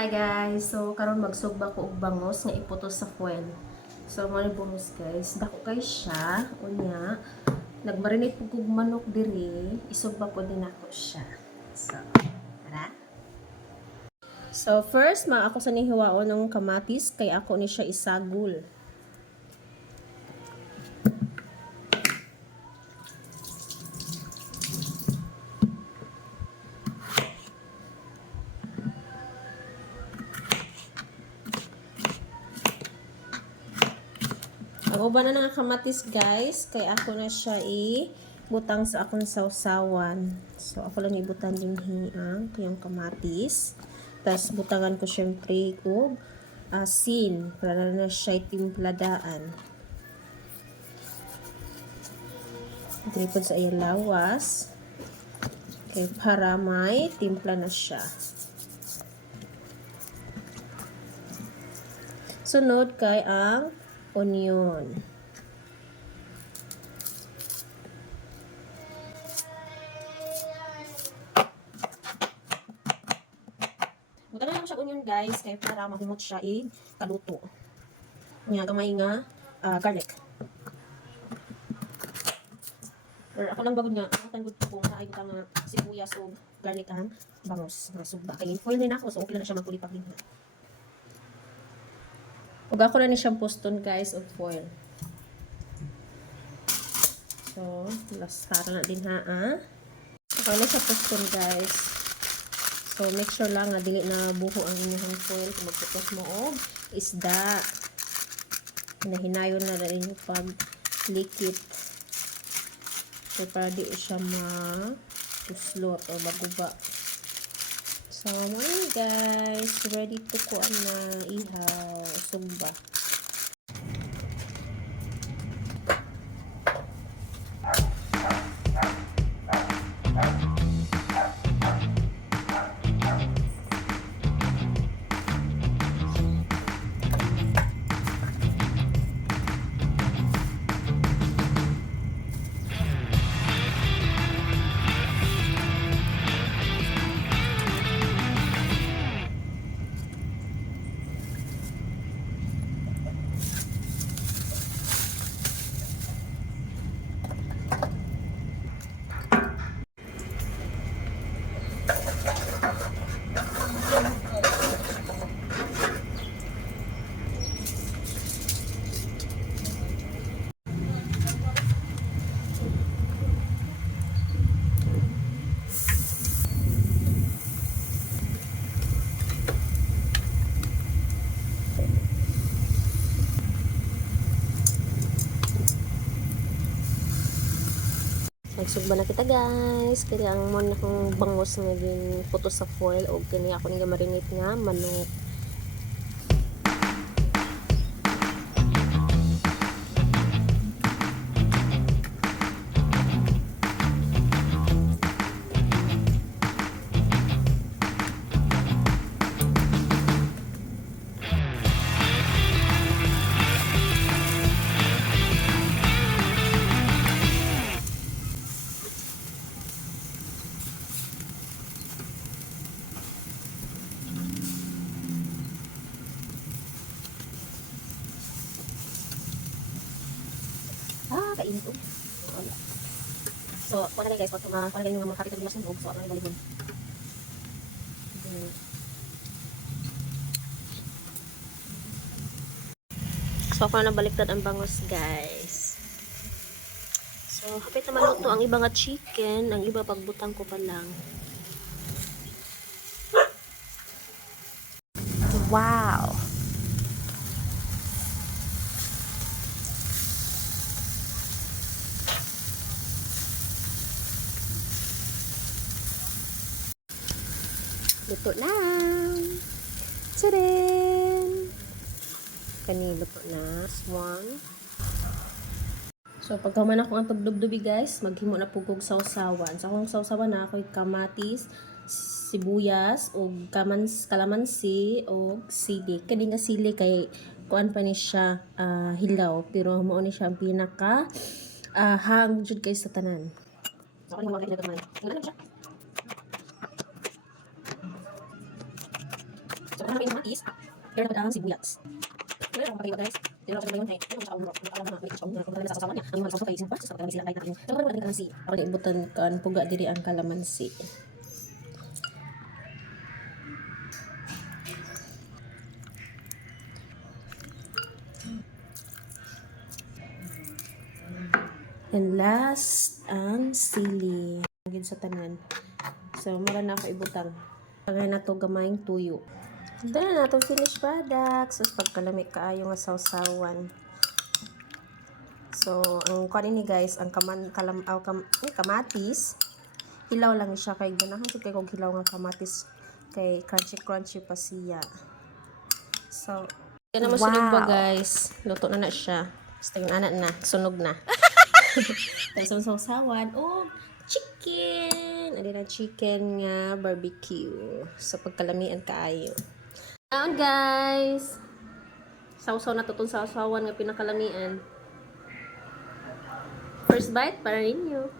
Hi guys! So, karon magsugba ko og bangos nga iputos sa fuel. So, mo ni bangos guys. Dako kay siya. Unya, nagmarinate po kog manok diri. Isugba po din ako siya. So, tara. So, first, ako sa nihiwaon ng kamatis. Kay ako ni siya isagul. Ang uban na nga kamatis guys, kay ako na siya butang sa akong sausawan. So ako lang ibutan din hiyang yung kamatis. Tapos butangan ko syempre og asin para na siya timpladaan. Dripod sa iyang lawas. Okay, para may timpla na siya. Sunod kay ang onion. Buta na lang siya onion guys, kaya para mahimot siya kaluto. Nga gamay nga garlic. Or ako lang bagod nga, ang tanggod ko na ay butang sibuyas o garlic ang bangos nga sugba. Kaya foil din ako, so okay lang na siya magkulipag din. Ug ako na ni siyang poston guys og foil. So, lastara na din ha. Okay na siya poston guys. So, make sure lang nga dili na buho ang inyong foil kung magputos mo og isda. Hinahinayon na rin yung pag-likit. So, para di siya ma-tuslot o maguba. So, morning guys. Ready to kuan na ihaw. Sugba. Nagsugba na kita guys. Kaya ang mon akong bangos nga din putos sa foil o kini ako nga marinate nga manok. Kainit to. So, kung na guys, kung na yung mga kapit ng bilas ng loob, so ako na balibon. So, ako na baliktad ang bangos guys. So, hapit na maluto ang iba nga chicken, ang iba pagbutang ko pa lang. Wow! Luto na. Tadaan! Kani luto na. One. So, pagkaman ako ang pagdubdubi guys, maghimo na pugog sausawan. Sa akong sausawan na ako'y kamatis, sibuyas, o kalamansi, o sili. Kani nga sili kay kuan pa ni siya hilaw. Pero mao ni siya ang pinaka hang jud kay sa tanan. So, ako na gamay. Tingnan siya. So, kung may kamatis, pero dapat ang sibuyas. Kaya ako kapag guys, hindi ako sabayon kahit ano sa umro. Nakakaroon na may sa umro. Kung talaga sa kasawa niya, ang mga sausaw kayo sibuyas, sa kalamansi lang kahit natin. So, kapag kalamansi, ako na ibutan kan puga diri ang kalamansi. And last, ang sili. Agad sa tanan. So, mula na ako ibutang. Tagay na to gamayng tuyo. Then, na itong finished product. So, pagkalami kaayo nga sausawan. So, ang kunin ni guys, ang kamatis, hilaw lang siya. Kay ganahan siya kay kong hilaw nga kamatis. Kay crunchy pa siya. So, yan na masunog ba guys? Luto na siya. Basta yung anak na, sunog na. Tapos ang sausawan, chicken! Ano na chicken nga barbecue. So, pagkalamian kaayo. Ayan guys! Sausaw na to itong sausawan nga pinakalamian. First bite para ninyo.